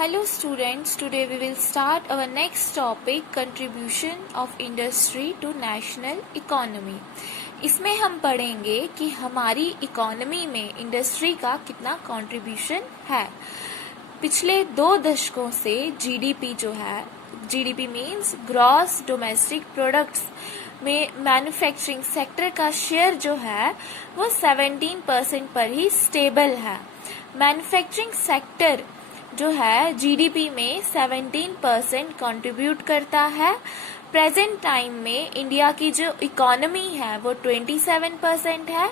Hello students, today we will start our next topic contribution of industry to national economy. इसमें हम पढ़ेंगे कि हमारी इकोनॉमी में इंडस्ट्री का कितना कंट्रीब्यूशन है। पिछले 2 दशकों से जीडीपी जो है, GDP means gross domestic products में मैन्युफैक्चरिंग सेक्टर का शेयर जो है वो 17% पर ही स्टेबल है। मैन्युफैक्चरिंग सेक्टर जो है जीडीपी में 17% कंट्रीब्यूट करता है। प्रेजेंट टाइम में इंडिया की जो इकोनॉमी है वो 27% है,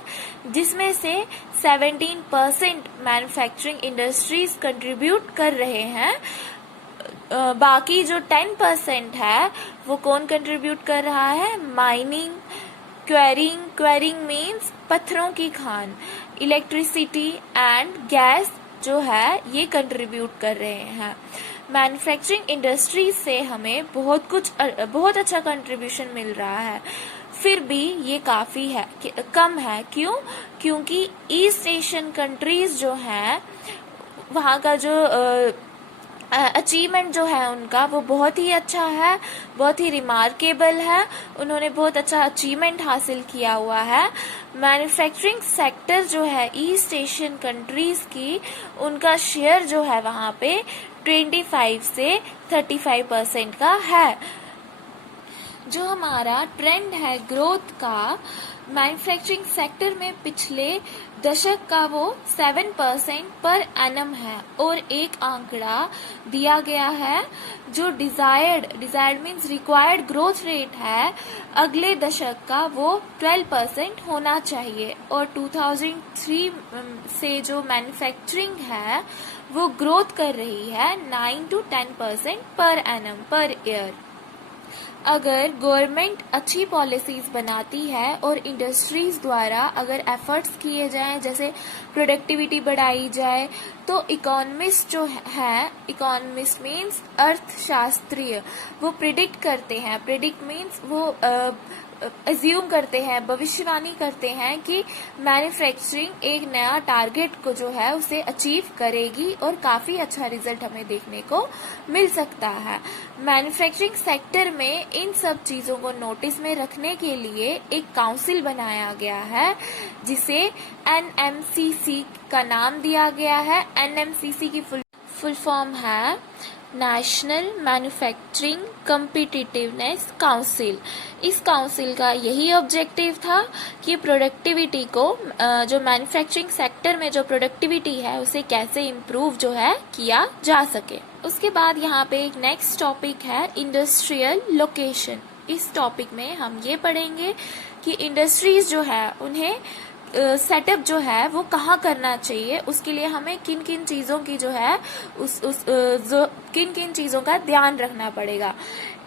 जिसमें से 17% मैन्युफैक्चरिंग इंडस्ट्रीज कंट्रीब्यूट कर रहे हैं। बाकी जो 10% है वो कौन कंट्रीब्यूट कर रहा है? माइनिंग, क्वेरिंग मीन्स पत्थरों की खान, इलेक्ट्रिसिटी एंड गैस जो है ये कंट्रीब्यूट कर रहे हैं। मैन्युफैक्चरिंग इंडस्ट्री से हमें बहुत अच्छा कंट्रीब्यूशन मिल रहा है, फिर भी ये काफी है, कम है। क्यों? क्योंकि ईस्ट एशियन कंट्रीज जो हैं वहाँ का जो अचीवमेंट जो है उनका वो बहुत ही अच्छा है, बहुत ही रिमार्केबल है। उन्होंने बहुत अच्छा अचीवमेंट हासिल किया हुआ है। मैन्युफैक्चरिंग सेक्टर जो है ईस्ट एशियन कंट्रीज की, उनका शेयर जो है वहाँ पे 25 से 35% का है। जो हमारा ट्रेंड है ग्रोथ का मैन्युफैक्चरिंग सेक्टर में पिछले दशक का वो 7% पर एनम है, और एक आंकड़ा दिया गया है जो desired means required growth rate है अगले दशक का वो 12% होना चाहिए। और 2003 से जो मैन्युफैक्चरिंग है वो ग्रोथ कर रही है 9 to 10% per annum per year. अगर गवर्नमेंट अच्छी पॉलिसीज बनाती है और इंडस्ट्रीज द्वारा अगर एफर्ट्स किए जाएं, जैसे प्रोडक्टिविटी बढ़ाई जाए, तो इकोनॉमिस्ट मीन्स अर्थशास्त्रीय, वो प्रिडिक्ट करते हैं। प्रिडिक्ट मीन्स वो अज्यूम करते हैं, भविष्यवाणी करते हैं कि मैन्युफैक्चरिंग एक नया टारगेट को जो है उसे अचीव करेगी और काफी अच्छा रिजल्ट हमें देखने को मिल सकता है। मैन्युफैक्चरिंग सेक्टर में इन सब चीजों को नोटिस में रखने के लिए एक काउंसिल बनाया गया है, जिसे एनएमसीसी का नाम दिया गया है। एनएमसीसी की फुल फॉर्म है नेशनल मैन्युफैक्चरिंग कॉम्पिटिटिवनेस काउंसिल। इस काउंसिल का यही ऑब्जेक्टिव था कि प्रोडक्टिविटी को, जो मैन्युफैक्चरिंग सेक्टर में जो प्रोडक्टिविटी है उसे कैसे इम्प्रूव जो है किया जा सके। उसके बाद यहाँ पे एक नेक्स्ट टॉपिक है इंडस्ट्रियल लोकेशन। इस टॉपिक में हम ये पढ़ेंगे कि इंडस्ट्रीज जो है उन्हें सेटअप जो है वो कहाँ करना चाहिए, उसके लिए हमें किन किन चीजों की जो है किन किन चीजों का ध्यान रखना पड़ेगा।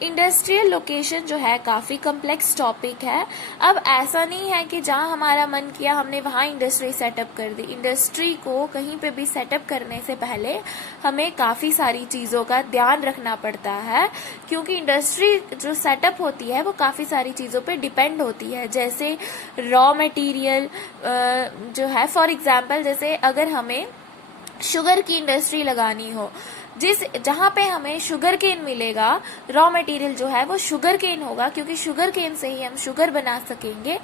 इंडस्ट्रियल लोकेशन जो है काफी कॉम्प्लेक्स टॉपिक है। अब ऐसा नहीं है कि जहाँ हमारा मन किया हमने वहाँ इंडस्ट्री सेटअप कर दी। इंडस्ट्री को कहीं पे भी सेटअप करने से पहले हमें काफी सारी चीजों का ध्यान रखना पड़ता है, क्योंकि इंडस्ट्री जो सेटअप होती है वो काफी सारी चीजों पे डिपेंड होती है। जैसे रॉ मटेरियल जो है, फॉर एग्जाम्पल जैसे अगर हमें शुगर की इंडस्ट्री लगानी हो, जहाँ पे हमें शुगर केन मिलेगा, रॉ मटेरियल जो है वो शुगर केन होगा, क्योंकि शुगर केन से ही हम शुगर बना सकेंगे।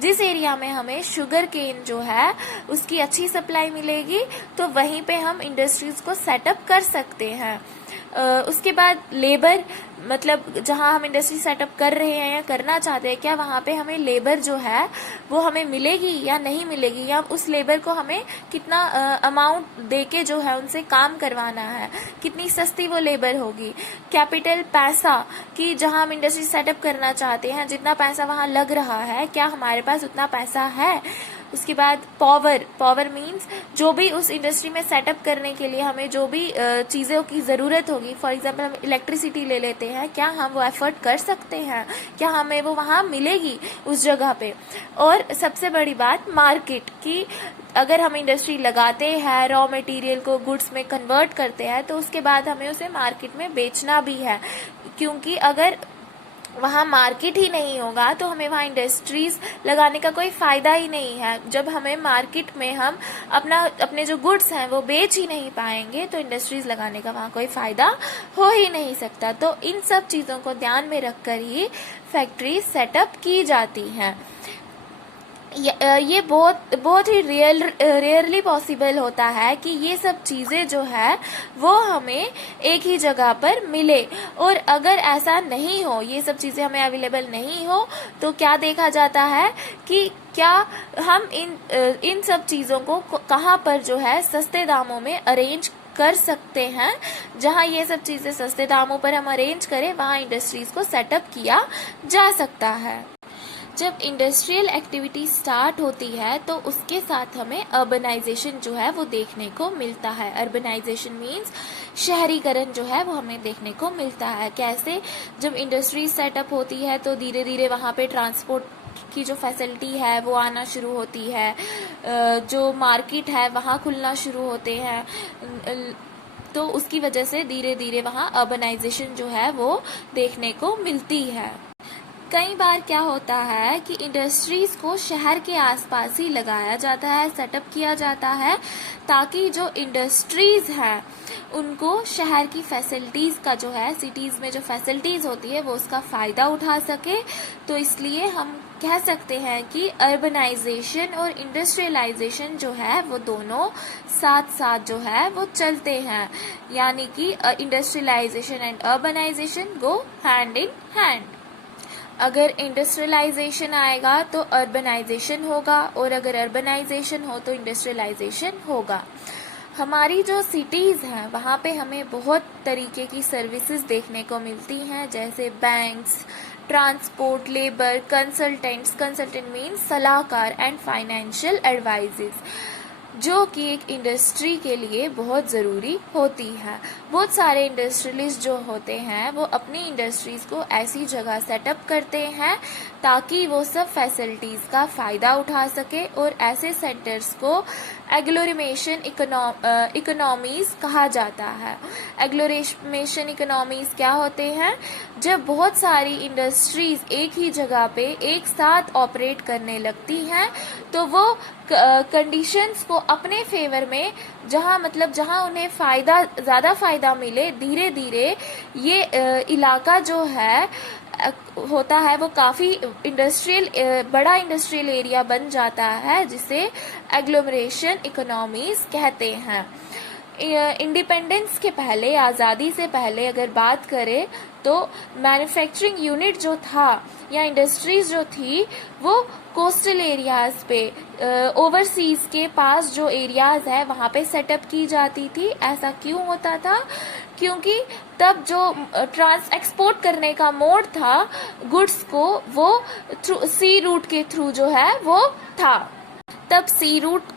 जिस एरिया में हमें शुगर केन जो है उसकी अच्छी सप्लाई मिलेगी, तो वहीं पे हम इंडस्ट्रीज को सेटअप कर सकते हैं। उसके बाद लेबर, मतलब जहाँ हम इंडस्ट्री सेटअप कर रहे हैं या करना चाहते हैं, क्या वहाँ पे हमें लेबर जो है वो हमें मिलेगी या नहीं मिलेगी, या उस लेबर को हमें कितना अमाउंट देके जो है उनसे काम करवाना है, कितनी सस्ती वो लेबर होगी। कैपिटल, पैसा, कि जहाँ हम इंडस्ट्री सेटअप करना चाहते हैं जितना पैसा वहाँ लग रहा है, क्या हमारे पास उतना पैसा है। उसके बाद पावर मीन्स जो भी उस इंडस्ट्री में सेटअप करने के लिए हमें जो भी चीज़ों की ज़रूरत होगी, फॉर एग्जांपल हम इलेक्ट्रिसिटी ले लेते हैं, क्या हम वो एफर्ट कर सकते हैं, क्या हमें वो वहाँ मिलेगी उस जगह पे। और सबसे बड़ी बात मार्केट की, अगर हम इंडस्ट्री लगाते हैं, रॉ मटेरियल को गुड्स में कन्वर्ट करते हैं, तो उसके बाद हमें उसे मार्केट में बेचना भी है, क्योंकि अगर वहाँ मार्केट ही नहीं होगा तो हमें वहाँ इंडस्ट्रीज लगाने का कोई फ़ायदा ही नहीं है। जब हमें मार्केट में हम अपने जो गुड्स हैं वो बेच ही नहीं पाएंगे तो इंडस्ट्रीज लगाने का वहाँ कोई फ़ायदा हो ही नहीं सकता। तो इन सब चीज़ों को ध्यान में रखकर ही फैक्ट्री सेटअप की जाती हैं। ये बहुत ही रेयरली पॉसिबल होता है कि ये सब चीज़ें जो है वो हमें एक ही जगह पर मिले। और अगर ऐसा नहीं हो, ये सब चीज़ें हमें अवेलेबल नहीं हो, तो क्या देखा जाता है कि क्या हम इन सब चीज़ों को कहाँ पर जो है सस्ते दामों में अरेंज कर सकते हैं। जहाँ ये सब चीज़ें सस्ते दामों पर हम अरेंज करें वहाँ इंडस्ट्रीज को सेटअप किया जा सकता है। जब इंडस्ट्रियल एक्टिविटी स्टार्ट होती है तो उसके साथ हमें अर्बनाइजेशन जो है वो देखने को मिलता है। अर्बनाइजेशन मीन्स शहरीकरण जो है वो हमें देखने को मिलता है। कैसे? जब इंडस्ट्री सेटअप होती है तो धीरे धीरे वहाँ पे ट्रांसपोर्ट की जो फैसिलिटी है वो आना शुरू होती है, जो मार्केट है वहाँ खुलना शुरू होते हैं, तो उसकी वजह से धीरे धीरे वहाँ अर्बनाइजेशन जो है वो देखने को मिलती है। कई बार क्या होता है कि इंडस्ट्रीज को शहर के आसपास ही लगाया जाता है, सेटअप किया जाता है, ताकि जो इंडस्ट्रीज हैं उनको शहर की फैसिलिटीज़ का जो है, सिटीज़ में जो फैसिलिटीज़ होती है वो उसका फ़ायदा उठा सके। तो इसलिए हम कह सकते हैं कि अर्बनाइजेशन और इंडस्ट्रियलाइजेशन जो है वो दोनों साथ साथ जो है वो चलते हैं, यानी कि industrialisation and urbanisation go hand in hand. अगर इंडस्ट्रियलाइजेशन आएगा तो अर्बनाइजेशन होगा, और अगर अर्बनाइजेशन हो तो इंडस्ट्रियलाइजेशन होगा। हमारी जो सिटीज़ हैं वहाँ पे हमें बहुत तरीके की सर्विसेज देखने को मिलती हैं, जैसे banks, transport, labour, consultant means सलाहकार, एंड फाइनेंशियल एडवाइजेस, जो कि एक इंडस्ट्री के लिए बहुत ज़रूरी होती है। बहुत सारे इंडस्ट्रियलिस्ट जो होते हैं वो अपनी इंडस्ट्रीज़ को ऐसी जगह सेटअप करते हैं ताकि वो सब फैसिलिटीज़ का फ़ायदा उठा सके, और ऐसे सेंटर्स को एग्लोमेरेशन इकोनॉमीज़ कहा जाता है। एग्लोमेरेशन इकोनॉमीज़ क्या होते हैं? जब बहुत सारी इंडस्ट्रीज़ एक ही जगह पे एक साथ ऑपरेट करने लगती हैं तो वो कंडीशंस को अपने फेवर में, जहाँ उन्हें ज़्यादा फ़ायदा मिले, धीरे धीरे ये इलाका जो है होता है वो काफ़ी बड़ा इंडस्ट्रियल एरिया बन जाता है, जिसे एग्लोमरेशन इकोनॉमीज कहते हैं। इंडिपेंडेंस के पहले, आज़ादी से पहले अगर बात करें तो मैन्युफैक्चरिंग यूनिट जो था या इंडस्ट्रीज जो थी वो कोस्टल एरियाज पे, ओवरसीज के पास जो एरियाज है वहाँ पे सेटअप की जाती थी। ऐसा क्यों होता था? क्योंकि तब जो एक्सपोर्ट करने का मोड था गुड्स को, वो सी रूट के थ्रू जो है वो था। तब सी रूट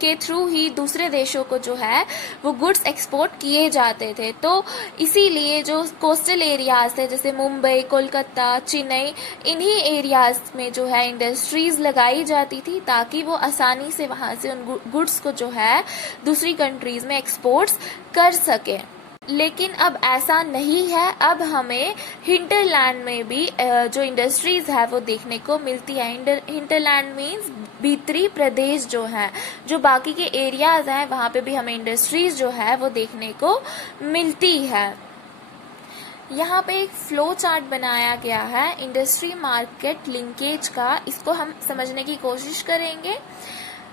के थ्रू ही दूसरे देशों को जो है वो गुड्स एक्सपोर्ट किए जाते थे। तो इसीलिए जो कोस्टल एरियाज थे जैसे मुंबई, कोलकाता, चेन्नई, इन्हीं एरियाज में जो है इंडस्ट्रीज लगाई जाती थी ताकि वो आसानी से वहाँ से उन गुड्स को जो है दूसरी कंट्रीज में एक्सपोर्ट्स कर सके। लेकिन अब ऐसा नहीं है। अब हमें हिंटरलैंड में भी जो इंडस्ट्रीज है वो देखने को मिलती है। हिंटरलैंड मीन्स भीतरी प्रदेश जो है, जो बाकी के एरियाज हैं वहाँ पे भी हमें इंडस्ट्रीज जो है वो देखने को मिलती है। यहाँ पे एक फ्लो चार्ट बनाया गया है इंडस्ट्री मार्केट लिंकेज का, इसको हम समझने की कोशिश करेंगे।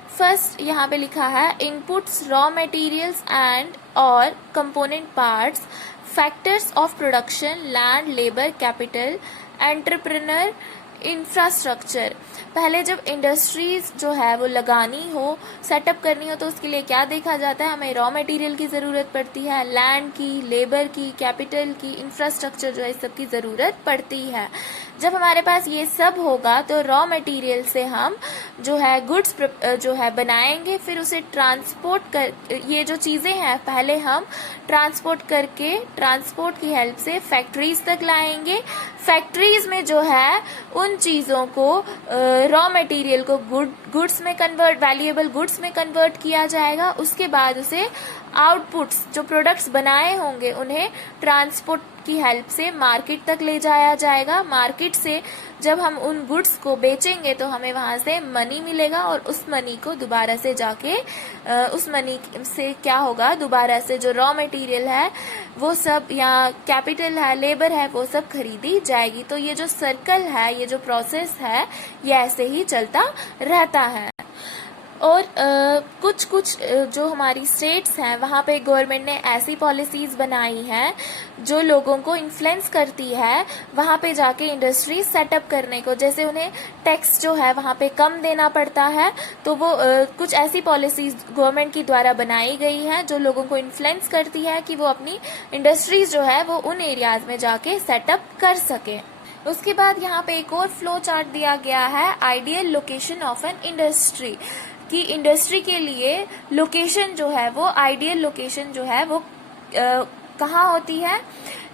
फर्स्ट यहाँ पे लिखा है इनपुट्स, रॉ मटेरियल्स एंड और component parts, factors of production, land, labour, capital, entrepreneur, infrastructure. पहले जब इंडस्ट्रीज जो है वो लगानी हो, सेटअप करनी हो, तो उसके लिए क्या देखा जाता है? हमें रॉ मटेरियल की ज़रूरत पड़ती है, लैंड की, लेबर की, कैपिटल की, इंफ्रास्ट्रक्चर जो है इस सब की ज़रूरत पड़ती है। जब हमारे पास ये सब होगा तो रॉ मटेरियल से हम जो है गुड्स जो है बनाएंगे, फिर उसे ट्रांसपोर्ट कर, ये जो चीज़ें हैं पहले हम ट्रांसपोर्ट करके ट्रांसपोर्ट की हेल्प से फैक्ट्रीज तक लाएंगे। फैक्ट्रीज में जो है उन चीज़ों को रॉ मटेरियल को गुड्स में कन्वर्ट, वैल्यूएबल गुड्स में कन्वर्ट किया जाएगा। उसके बाद उसे आउटपुट्स जो प्रोडक्ट्स बनाए होंगे उन्हें ट्रांसपोर्ट की हेल्प से मार्केट तक ले जाया जाएगा। मार्केट से जब हम उन गुड्स को बेचेंगे तो हमें वहां से मनी मिलेगा और उस मनी को दोबारा से जाके उस मनी से क्या होगा, दोबारा से जो रॉ मटेरियल है वो सब, या कैपिटल है, लेबर है, वो सब खरीदी जाएगी। तो ये जो सर्कल है, ये जो प्रोसेस है, ये ऐसे ही चलता रहता है। और कुछ जो हमारी स्टेट्स हैं वहाँ पे गवर्नमेंट ने ऐसी पॉलिसीज बनाई हैं जो लोगों को इन्फ्लुएंस करती है वहाँ पे जाके इंडस्ट्री सेटअप करने को। जैसे उन्हें टैक्स जो है वहाँ पे कम देना पड़ता है, तो वो कुछ ऐसी पॉलिसीज गवर्नमेंट की द्वारा बनाई गई हैं जो लोगों को इन्फ्लुएंस करती है कि वो अपनी इंडस्ट्रीज जो है वो उन एरियाज में जाके सेटअप कर सके। उसके बाद यहाँ पे एक और फ्लो चार्ट दिया गया है, ideal location of an industry, कि इंडस्ट्री के लिए लोकेशन जो है वो, आइडियल लोकेशन जो है वो कहाँ होती है।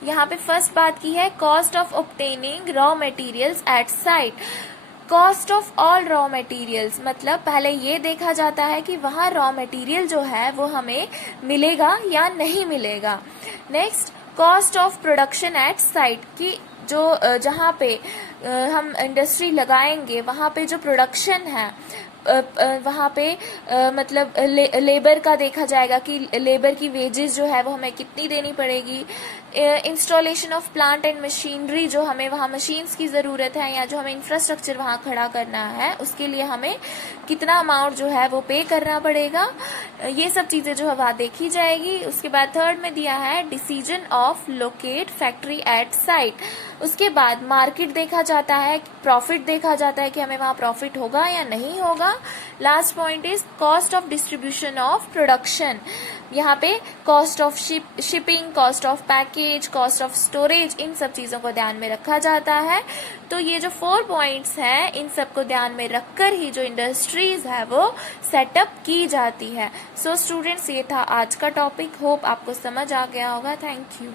यहाँ पे फर्स्ट बात की है cost of obtaining raw materials at site. Cost of all raw materials मतलब पहले ये देखा जाता है कि वहाँ रॉ मटेरियल जो है वो हमें मिलेगा या नहीं मिलेगा। Next, cost of production at site, कि जो जहाँ पे हम इंडस्ट्री लगाएंगे वहाँ पे जो प्रोडक्शन है वहाँ पे मतलब लेबर का देखा जाएगा कि लेबर की वेजेस जो है वो हमें कितनी देनी पड़ेगी। Installation of plant and machinery, जो हमें वहाँ मशीन्स की ज़रूरत है या जो हमें इंफ्रास्ट्रक्चर वहाँ खड़ा करना है उसके लिए हमें कितना अमाउंट जो है वो पे करना पड़ेगा। ये सब चीज़ें जो है वहाँ देखी जाएगी। उसके बाद थर्ड में दिया है decision of locate factory eight site. उसके बाद मार्केट देखा जाता है, प्रॉफिट देखा जाता है कि हमें वहाँ प्रॉफिट होगा या नहीं होगा। Last point is cost of distribution of production. यहाँ पे cost of shipping, cost of package, cost of storage, इन सब चीज़ों को ध्यान में रखा जाता है। तो ये जो 4 पॉइंट्स हैं इन सब को ध्यान में रखकर ही जो इंडस्ट्रीज है वो सेटअप की जाती है। सो स्टूडेंट्स, ये था आज का टॉपिक। होप आपको समझ आ गया होगा। Thank you.